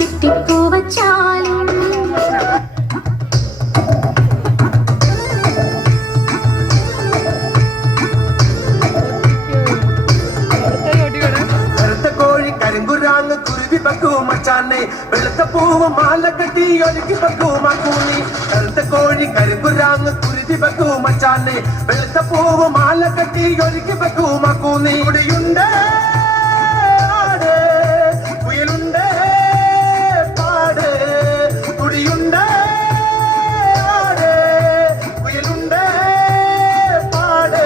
ചുറ്റിപ്പൂ വച്ചാലും കരിങ്കുരാങ്ങ് കുരുവി പക്കൂ മച്ചാനെ വെളുത്ത പൂവ് മാല കെട്ടി ഒരുക്കി പക്കൂ മക്കൂനി കറുത്ത കോഴി കരിങ്കുരാങ്ങ് കുരുവി പക്കൂ മച്ചാനെ വെളുത്ത പൂവ് മാല കെട്ടി ഒരുക്കി പക്കൂ മക്കൂനി കുടിയുണ്ട് ആട് കുയിലുണ്ട് പാട് കുടിയുണ്ട് ആട് കുയിലുണ്ട് പാട്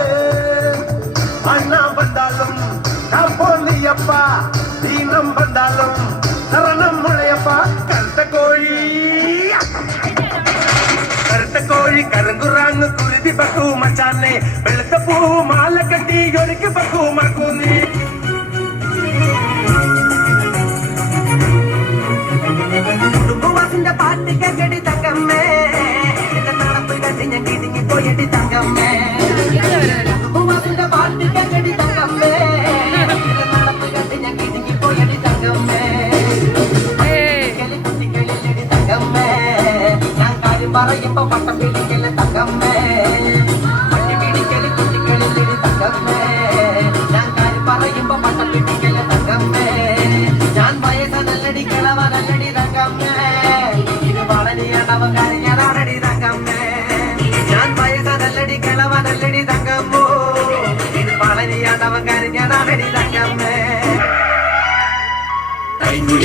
അണ്ണാ വന്നാലും കാപ്പോളിയപ്പ ദീനം വന്നാലും ശരണം മുളയപ്പ കറുത്ത കോഴി കരങ്കുറാങ്ങ് കുരുതി പക്കൂ മച്ചാനെ വെളുത്ത പൂവ് മാല കെട്ടി ഒരുക്കി പക്കൂ മക്കൂന്നി കുടുംബവാസിന്റെ പാട്ട് കേട്ടടി തങ്കമ്മേ നടപ്പ് കണ്ടി ഞാൻ കിടുങ്ങി പോയടി തങ്കമ്മേ കുടുംബവാസിന്റെ പാട്ട് കേട്ടടി തങ്കമ്മേ നടപ്പ് കണ്ടി ഞാൻ കിടുങ്ങി പോയടി തങ്കമ്മേ കുട്ടികളിലടി തങ്കമ്മേ ഞാൻ കാര്യം പറയുമ്പോ പട്ടം പിടിക്കല് തങ്കമ്മേ പട്ടി പിടിക്കല് കുട്ടികളിലടി തങ്കമ്മേ ഞാൻ കാര്യം പറയുമ്പോ പട്ടം പിടിക്കല് തങ്കമ്മേ ഞാൻ വയസ്സനല്ലടി കിളവനല്ലടി തങ്കമ്മേ ഇത് വളരെയാണവൻ കരഞ്ഞതാണടി തങ്കമ്മേ ഞാൻ വയസ്സനല്ലടി കിളവനല്ലടി തങ്കമ്മോ ഇത് വളരെയാണവൻ കരഞ്ഞതാണടി തങ്കമ്മേ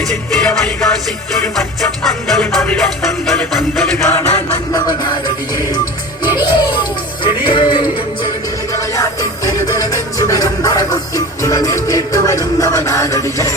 ചിത്തിര വൈകാശിക്കൊരു പച്ചപ്പന്തൽ പവിഴപ്പന്തൽ പന്തൽ കാണാൻ വന്നവനാരടിയേ നെഞ്ചുവരും പടകൊട്ടി ഇളങ്ങിൽ കേട്ടുവരുന്നവനാരടിയേ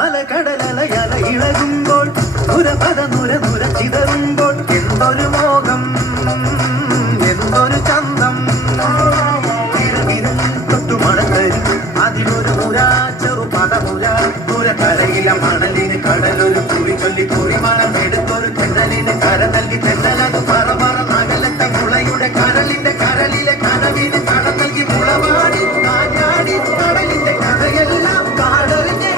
അലകടലയല ഇളകുമ്പോൾ നുരപത നുര ചിതറുമ്പോൾ എന്തൊരു മോഹം എന്തൊരു ചന്തം തൊട്ടുമണത്തരും അതിലൊരു മുര ചെറുപടമുര കരയില മണലിന് കടലൊരു കുറി ചൊല്ലി കുറിമണം എടുത്തൊരു തെന്നലിന് കര നൽകി തെന്നലത് പറമറ നഗലത്തെ മുളയുടെ കരളിന്റെ കരളിലെ കനവിന് കട നൽകി മുളവാടി കാറ്റാടി കടലിന്റെ കഥയെല്ലാം കാടറിഞ്ഞേ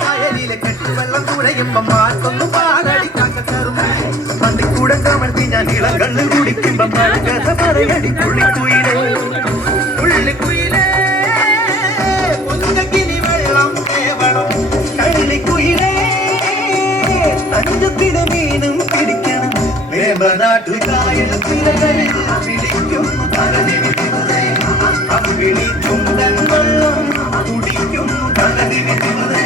കായലിലെ കെട്ടുവെള്ളം കുഴയുമ്പം മാറ്റൊന്നു പാടടി കാക്കറുമേ പണ്ടിക്കൂടെ കമഴ്ത്തി ഞാൻ ഇളം കള്ളു കുടിക്കുമ്പം കഥ പറയടി പുള്ളിക്കുയിലേ പുള്ളിക്കുയിലേ കുഞ്ഞക്കിനി വെള്ളം കേവളം കള്ളിക്കുയിലേ തഞ്ചത്തിന് മീനും പിടിക്കണം വേമ്പനാട്ടുകായൽ തിരകളിൽ വിളിക്കുന്നു തലതിരിക്കുന്നതേ അമ്പിളി ചുണ്ടൻ വെള്ളം കുടിക്കുന്നു തലതിരിക്കുന്നതേ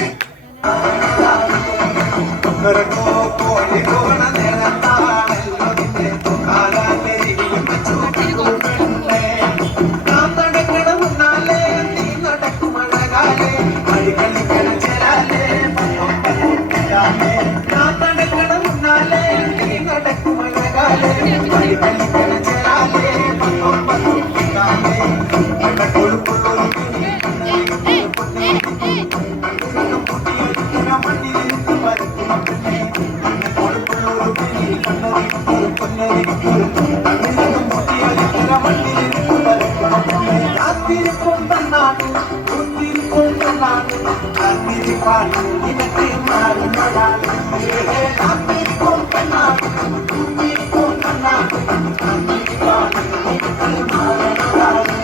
പെണ്ണാണ് പൂത്തിരിക്കും പെണ്ണാണ് കാത്തിരിപ്പാണ് നിനക്ക് മാറുന്നതാണ് കാത്തിരിക്കും പെണ്ണാണ് പൂത്തിരിക്കും പെണ്ണാണ് കാത്തിരിപ്പാണ് നിനക്ക് മാറുന്നതാണ്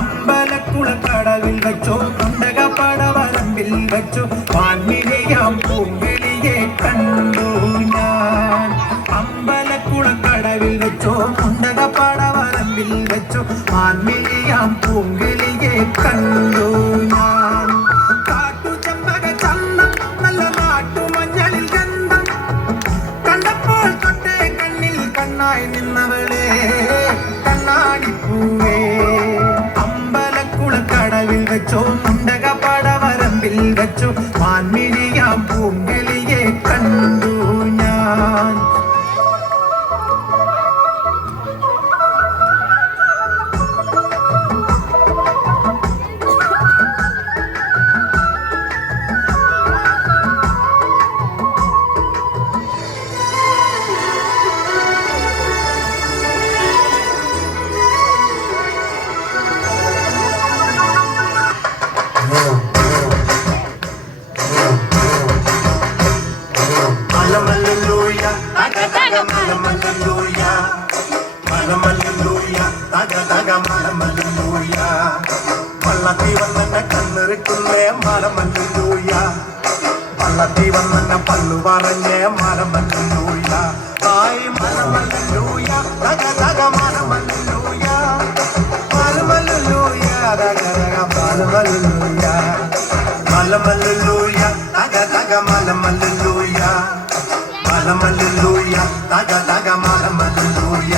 അമ്പലക്കുളക്കടവിൽ വെച്ചോ കുണ്ടകപ്പടവരമ്പിൽ വെച്ചോ വാൻമിഴിയാം പൂങ്കിളിയെ കണ്ടു ഞാൻ അമ്പലക്കുളക്കടവിൽ വെച്ചോ കുണ്ടകപ്പടവരമ്പിൽ വെച്ചോ വാൻമിഴിയാം പൂങ്കിളിയെ കണ്ടു ഞാൻ കാട്ടുചെമ്പക ചന്തം നല്ല നാട്ടുമഞ്ഞളിൽ ഗന്ധം കണ്ടപ്പോൾ തൊട്ടേ കണ്ണിൽ കണ്ണായി നിന്നവളെ കണ്ണാടിപ്പൂവേ അമ്പലക്കുളക്കടവിൽ വെച്ചോ മുണ്ടകപ്പടവരമ്പിൽ വെച്ചോ മാൻമിഴിയാം പൂങ്കിളിയെ കണ്ടു ഞാൻ വള്ളത്തി വന്നെ കണ്ണിറിക്കുന്നേ മലമല്ലൂയ വള്ളത്തി വന്നെ പല്ലു പറഞ്ഞേ മലമല്ലൂയ തായ് മലമല്ലൂയ തക തക മലമല്ലൂയ മലമല്ലൂയ തക തക മലമല്ലൂയ മലമല്ലൂയ തക തക മലമല്ലൂയ മലമല്ലൂയ തക തക മലമല്ലൂയ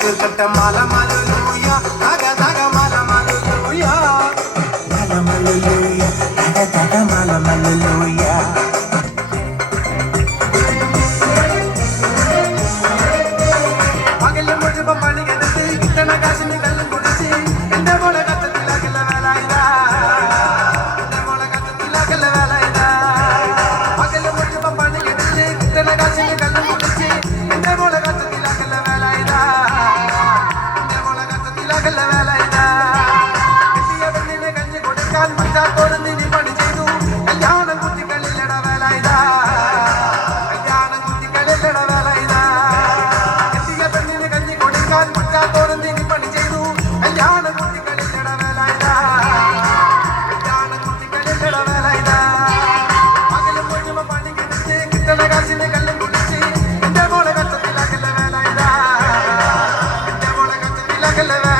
തീർക്കട്ടെ മലമലൂയ തക തക മലമലൂയ മലമലൂയ തക തക മലമലൂയ പകല് മുഴുവൻ പണിയെടുത്ത് കിട്ടണ കാശിന് കല്ലും കുടിച്ച് എന്റെ മോളെ കച്ചത്തിലാക്കല്ല വേല ഇതാ എന്റെ മോളെ കച്ചത്തിലാക്കല്ല വേല ഇതാ പകല് മുഴുവൻ പണിയെടുത്ത് കിട്ടണ കാശിന് കല്ലും കുടിച്ച് എന്റെ മോളെ കച്ചത്തിലാക്കല്ല വേല ഇതാ കഞ്ഞി കൊടുക്കാൻ പറ്റാത്തോട് നീ പണി ചെയ്തു കല്യാണം കുട്ടികളില്ലട വേല ഇതാ കല്യാണം കുട്ടികളില്ലട വേല ഇതാ എത്തിയ പെണ്ണിന് കഞ്ഞി കൊടുക്കാൻ പറ്റാത്തോട് നീ പണി ചെയ്തു കല്യാണം കുട്ടികളില്ലട വേല ഇതാ കല്യാണം കുട്ടികളില്ലട വേല ഇതാ പകലും മുഴുവൻ പണി കിടച്ച് കിട്ടണ കാശിന് കല്ലും കുടിച്ച് എന്റെ മോളെ കച്ചത്തിലാക്കല്ല വേല ഇതാ എന്റെ മോളെ കച്ചത്തിലാക്കല്ല വേല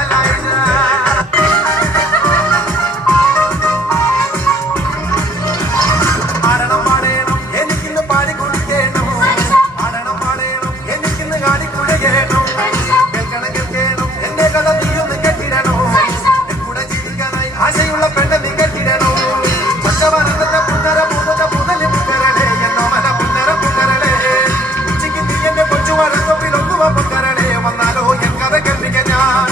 ആശയുള്ള പെണ്ണ നീ കെട്ടിടണോ പച്ചവരത്തെ പുന്നര പുന്നര പുതല് പുന്നരളെ എന്നോമന പുന്നര പുന്നരളെ ഉച്ചയ്ക്ക് നീ എന്റെ കൊച്ചു വരത്തൊപ്പിൽ ഒന്നുവ പുന്നരളെ വന്നാലോ എൻ കഥ കേൾപ്പിക്ക ഞാൻ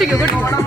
കൊട്ടിക്കോ കൊട്ടിക്കോ